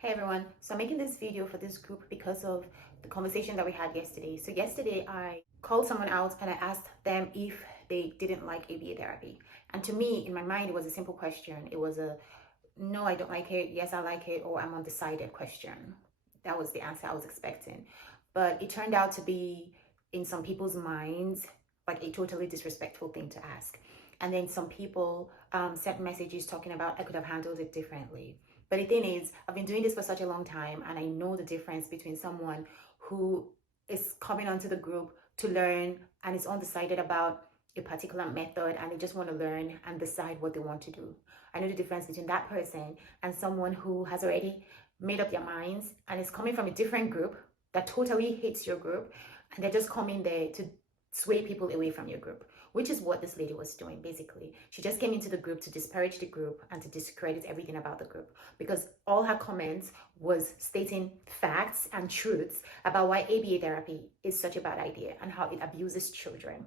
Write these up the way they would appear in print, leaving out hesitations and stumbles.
Hey everyone, so I'm making this video for this group because of the conversation that we had yesterday. So yesterday I called someone out and I asked them if they didn't like ABA therapy. And to me, in my mind, it was a simple question. It was a no, I don't like it, yes, I like it, or I'm undecided question. That was the answer I was expecting. But it turned out to be, in some people's minds, like a totally disrespectful thing to ask. And then some people sent messages talking about I could have handled it differently. But the thing is, I've been doing this for such a long time, and I know the difference between someone who is coming onto the group to learn and is undecided about a particular method and they just want to learn and decide what they want to do. I know the difference between that person and someone who has already made up their minds and is coming from a different group that totally hates your group, and they're just coming there to sway people away from your group, which is what this lady was doing basically. She just came into the group to disparage the group and to discredit everything about the group, because all her comments was stating facts and truths about why ABA therapy is such a bad idea and how it abuses children.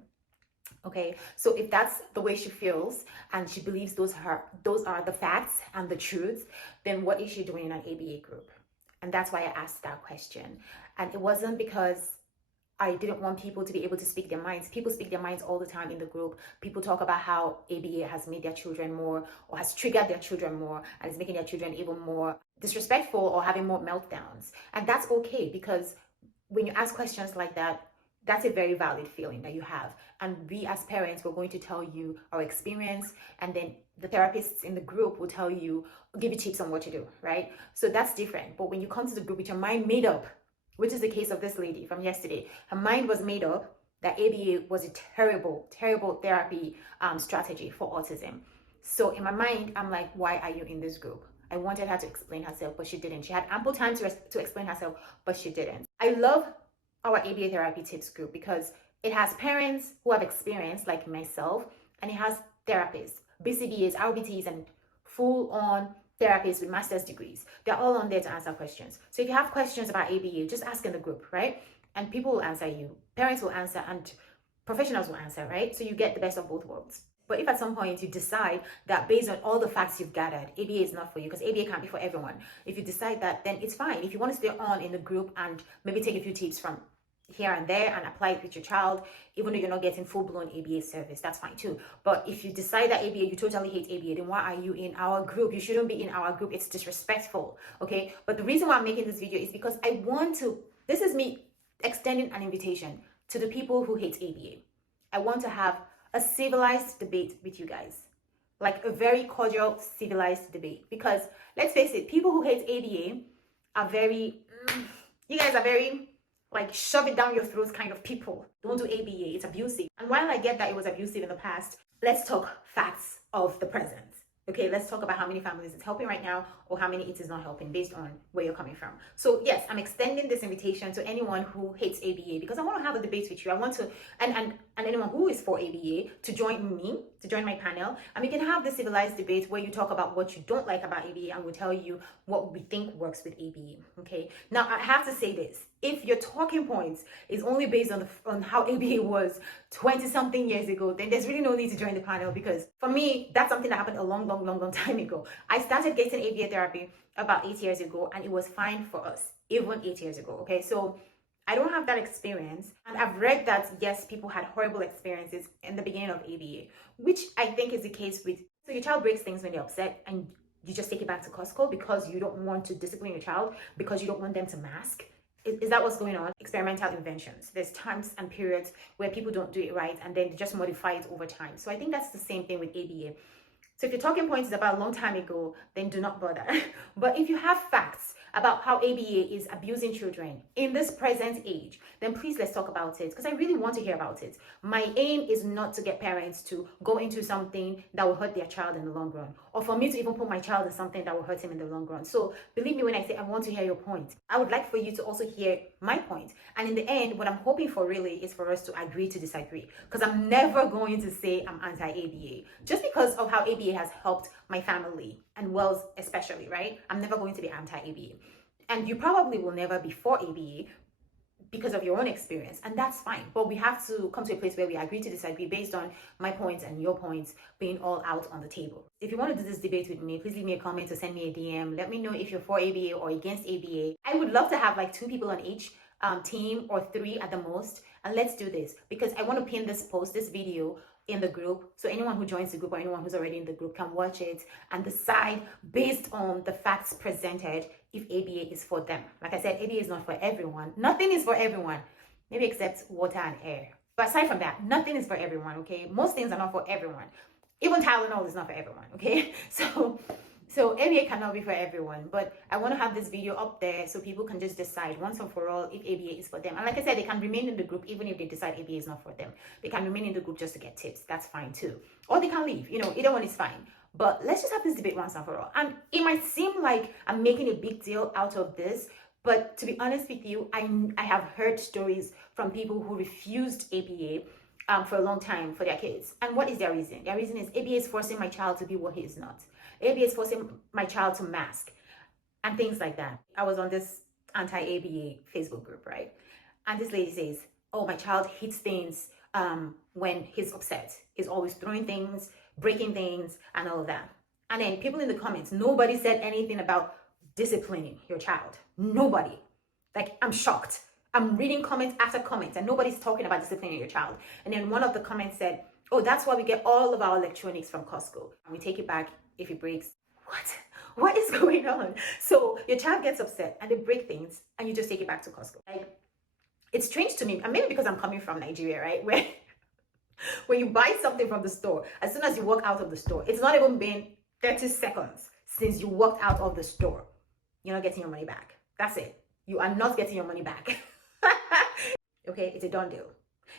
Okay, so if that's the way she feels and she believes those are the facts and the truths, then what is she doing in an ABA group? And that's why I asked that question. And it wasn't because I didn't want people to be able to speak their minds. People speak their minds all the time in the group. People talk about how ABA has made their children more, or has triggered their children more, and is making their children even more disrespectful or having more meltdowns. And that's okay, because when you ask questions like that, that's a very valid feeling that you have. And we as parents, we're going to tell you our experience, and then the therapists in the group will tell you, give you tips on what to do, right? So that's different. But when you come to the group with your mind made up, which is the case of this lady from yesterday, her mind was made up that ABA was a terrible, terrible therapy strategy for autism. So in my mind, I'm like, why are you in this group? I wanted her to explain herself, but she didn't. She had ample time to explain herself, but she didn't. I love our ABA therapy tips group because it has parents who have experience like myself, and it has therapists, BCBAs, RBTs, and full-on therapists with master's degrees. They're all on there to answer questions. So if you have questions about ABA, just ask in the group, right? And people will answer you. Parents will answer and professionals will answer, right? So you get the best of both worlds. But if at some point you decide that based on all the facts you've gathered, ABA is not for you, because ABA can't be for everyone. If you decide that, then it's fine. If you want to stay on in the group and maybe take a few tips from here and there and apply it with your child, even though you're not getting full-blown ABA service, that's fine too. But if you decide that ABA, you totally hate ABA, then why are you in our group? You shouldn't be in our group. It's disrespectful, okay? But the reason why I'm making this video is because I want to, this is me extending an invitation to the people who hate ABA. I want to have a civilized debate with you guys, like a very cordial, civilized debate. Because let's face it, people who hate ABA are very, you guys are very, like, shove it down your throats kind of people. Don't do ABA, it's abusive. And while I get that it was abusive in the past, let's talk facts of the present. Okay, let's talk about how many families it's helping right now, or how many it is not helping based on where you're coming from. So yes, I'm extending this invitation to anyone who hates ABA, because I want to have a debate with you. I want to, and anyone who is for ABA to join me, to join my panel, and we can have this civilized debate where you talk about what you don't like about ABA, and we'll tell you what we think works with ABA. Okay, now I have to say this: if your talking points is only based on how ABA was 20 something years ago, then there's really no need to join the panel, because for me, that's something that happened a long time ago. I started getting ABA therapy about 8 years ago, and it was fine for us, even 8 years ago. Okay, so I don't have that experience, and I've read that yes, people had horrible experiences in the beginning of ABA, which I think is the case with, so your child breaks things when they're upset, and you just take it back to Costco because you don't want to discipline your child, because you don't want them to mask. Is that what's going on? Experimental inventions. There's times and periods where people don't do it right, and then they just modify it over time. So I think that's the same thing with ABA. So if your talking point is about a long time ago, then do not bother. But if you have facts about how ABA is abusing children in this present age, then please let's talk about it, because I really want to hear about it. My aim is not to get parents to go into something that will hurt their child in the long run, or for me to even put my child in something that will hurt him in the long run. So believe me when I say I want to hear your point. I would like for you to also hear my point. And in the end, what I'm hoping for really is for us to agree to disagree, because I'm never going to say I'm anti-ABA just because of how ABA has helped my family, and Wells especially, right? I'm never going to be anti-ABA. And you probably will never be for ABA because of your own experience, and that's fine. But we have to come to a place where we agree to disagree based on my points and your points being all out on the table. If you want to do this debate with me, please leave me a comment or send me a DM. Let me know if you're for ABA or against ABA. I would love to have like 2 people on each team, or 3 at the most, and let's do this, because I want to pin this post, this video, in the group, so anyone who joins the group or anyone who's already in the group can watch it and decide based on the facts presented if ABA is for them. Like I said, ABA is not for everyone. Nothing is for everyone, maybe except water and air. But aside from that, nothing is for everyone, okay? Most things are not for everyone. Even Tylenol is not for everyone, okay? So ABA cannot be for everyone, but I want to have this video up there so people can just decide once and for all if ABA is for them. And like I said, they can remain in the group even if they decide ABA is not for them. They can remain in the group just to get tips. That's fine too. Or they can leave, either one is fine. But let's just have this debate once and for all. And it might seem like I'm making a big deal out of this, but to be honest with you, I have heard stories from people who refused ABA for a long time for their kids. And what is their reason? Their reason is ABA is forcing my child to be what he is not. ABA is forcing my child to mask and things like that. I was on this anti-ABA Facebook group, right? And this lady says, oh, my child hits things when he's upset. He's always throwing things, breaking things, and all of that. And then people in the comments, nobody said anything about disciplining your child. Nobody. Like, I'm shocked. I'm reading comment after comment and nobody's talking about disciplining your child. And then one of the comments said, oh, that's why we get all of our electronics from Costco. And we take it back if it breaks. What is going on? So your child gets upset and they break things and you just take it back to Costco. Like, it's strange to me, and maybe because I'm coming from Nigeria, right? Where when you buy something from the store, as soon as you walk out of the store, it's not even been 30 seconds since you walked out of the store. You're not getting your money back. That's it. You are not getting your money back. Okay, it's a done deal.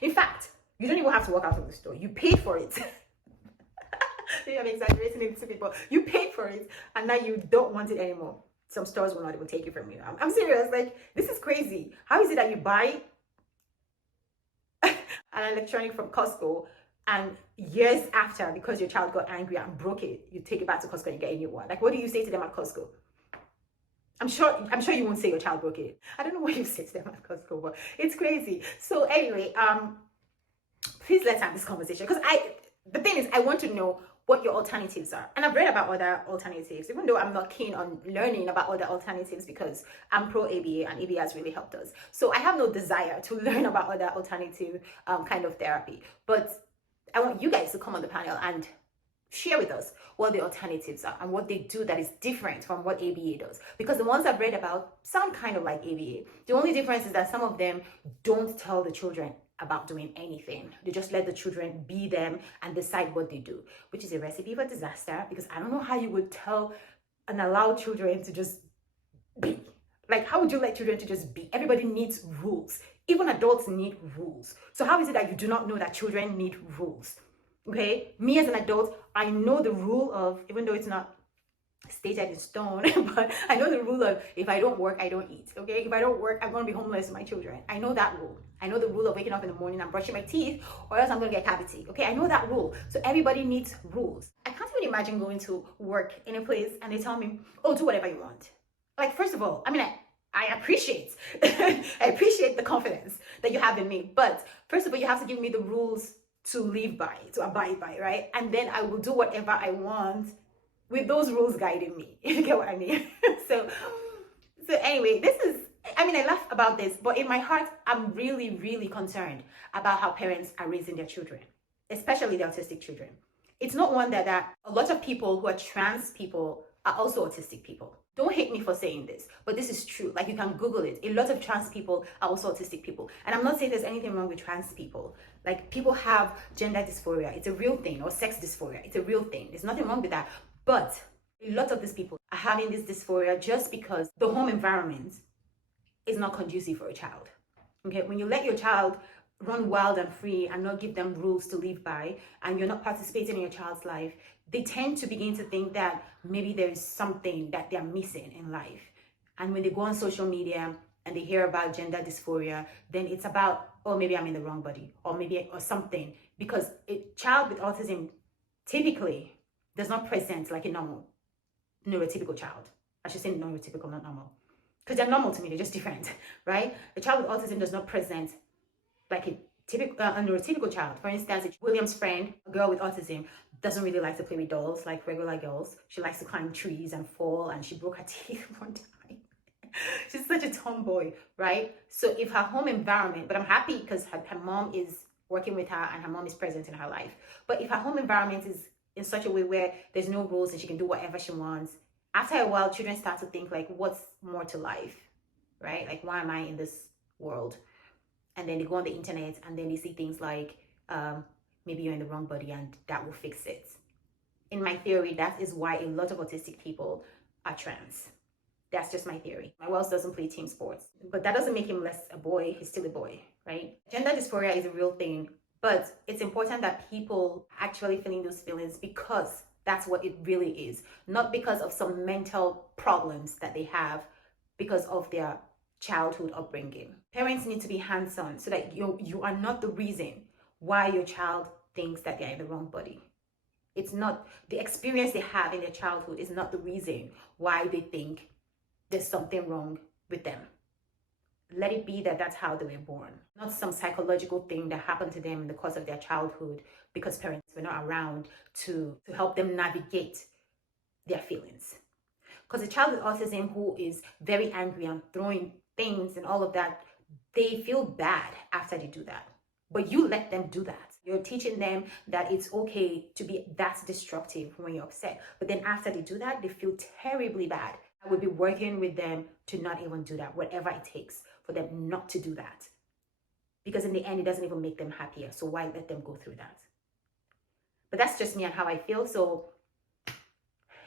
In fact, you don't even have to walk out of the store. You paid for it. I'm exaggerating it to people. You paid for it, and now you don't want it anymore. Some stores will not even take it from you. I'm serious. Like, this is crazy. How is it that you buy an electronic from Costco, and years after, because your child got angry and broke it, you take it back to Costco and you get a new one? Like, what do you say to them at Costco? I'm sure you won't say your child broke it. I don't know what you say to them at Costco, but it's crazy. So anyway, please let's have this conversation, because the thing is, I want to know what your alternatives are. And I've read about other alternatives, even though I'm not keen on learning about other alternatives because I'm pro ABA and ABA has really helped us. So I have no desire to learn about other alternative kind of therapy. But I want you guys to come on the panel and share with us what the alternatives are and what they do that is different from what ABA does. Because the ones I've read about sound kind of like ABA. The only difference is that some of them don't tell the children about doing anything. They just let the children be them and decide what they do, which is a recipe for disaster, because I don't know how you would tell and allow children to just be. Like, how would you let children to just be? Everybody needs rules. Even adults need rules. So how is it that you do not know that children need rules? Okay, me as an adult, I know the rule of, even though it's not stated in stone, but I know the rule of, if I don't work, I don't eat. Okay, if I don't work, I'm going to be homeless with my children. I know that rule. I know the rule of waking up in the morning and brushing my teeth, or else I'm going to get cavity. Okay, I know that rule. So everybody needs rules. I can't even imagine going to work in a place and they tell me, oh, do whatever you want. Like, first of all, I mean, I appreciate I appreciate the confidence that you have in me, but first of all, you have to give me the rules to live by, to abide by, right? And then I will do whatever I want with those rules guiding me, if you get what I mean. so anyway, I laugh about this, but in my heart, I'm really, really concerned about how parents are raising their children, especially the autistic children. It's not wonder that a lot of people who are trans people are also autistic people. Don't hate me for saying this, but this is true. Like, you can Google it. A lot of trans people are also autistic people. And I'm not saying there's anything wrong with trans people. Like, people have gender dysphoria. It's a real thing. Or sex dysphoria. It's a real thing. There's nothing wrong with that. But a lot of these people are having this dysphoria just because the home environment is not conducive for a child. Okay, when you let your child run wild and free and not give them rules to live by, and you're not participating in your child's life, they tend to begin to think that maybe there is something that they're missing in life. And when they go on social media and they hear about gender dysphoria, then it's about, oh, maybe I'm in the wrong body, or something. Because a child with autism typically does not present like a normal neurotypical child. I should say neurotypical, not normal. because they're normal to me, they're just different, right? A child with autism does not present like a typical neurotypical child. For instance, William's friend, a girl with autism, doesn't really like to play with dolls like regular girls. She likes to climb trees and fall, and she broke her teeth one time. She's such a tomboy, right? So if her home environment, but I'm happy because her mom is working with her and her mom is present in her life. But if her home environment is in such a way where there's no rules and she can do whatever she wants, after a while, children start to think like, what's more to life, right? Like, why am I in this world? And then they go on the internet and then they see things like, maybe you're in the wrong body and that will fix it. In my theory, that is why a lot of autistic people are trans. That's just my theory. My Wells doesn't play team sports, but that doesn't make him less a boy. He's still a boy, right? Gender dysphoria is a real thing, but it's important that people actually feeling those feelings because that's what it really is, not because of some mental problems that they have because of their childhood upbringing. Parents need to be hands-on so that you are not the reason why your child thinks that they're in the wrong body. It's not the experience they have in their childhood is not the reason why they think there's something wrong with them. Let it be that that's how they were born, not some psychological thing that happened to them in the course of their childhood because parents were not around to help them navigate their feelings. Because a child with autism who is very angry and throwing things and all of that, they feel bad after they do that. But you let them do that. You're teaching them that it's okay to be that destructive when you're upset. But then after they do that, they feel terribly bad. I would be working with them to not even do that, whatever it takes for them not to do that. Because in the end, it doesn't even make them happier. So why let them go through that? But that's just me and how I feel. So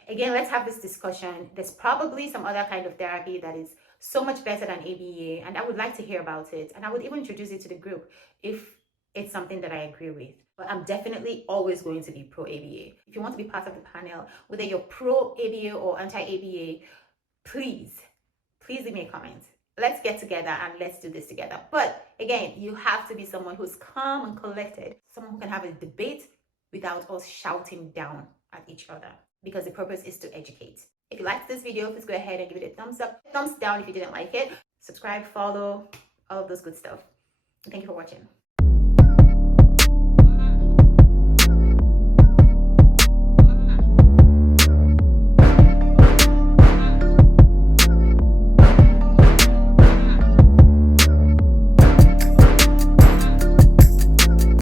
again, let's have this discussion. There's probably some other kind of therapy that is so much better than ABA, and I would like to hear about it. And I would even introduce it to the group if it's something that I agree with. But I'm definitely always going to be pro ABA. If you want to be part of the panel, whether you're pro ABA or anti ABA, please leave me a comment. Let's get together and let's do this together. But again, you have to be someone who's calm and collected, someone who can have a debate without us shouting down at each other, because the purpose is to educate. If you liked this video, please go ahead and give it a thumbs up, thumbs down if you didn't like it, subscribe, follow, all of those good stuff. Thank you for watching.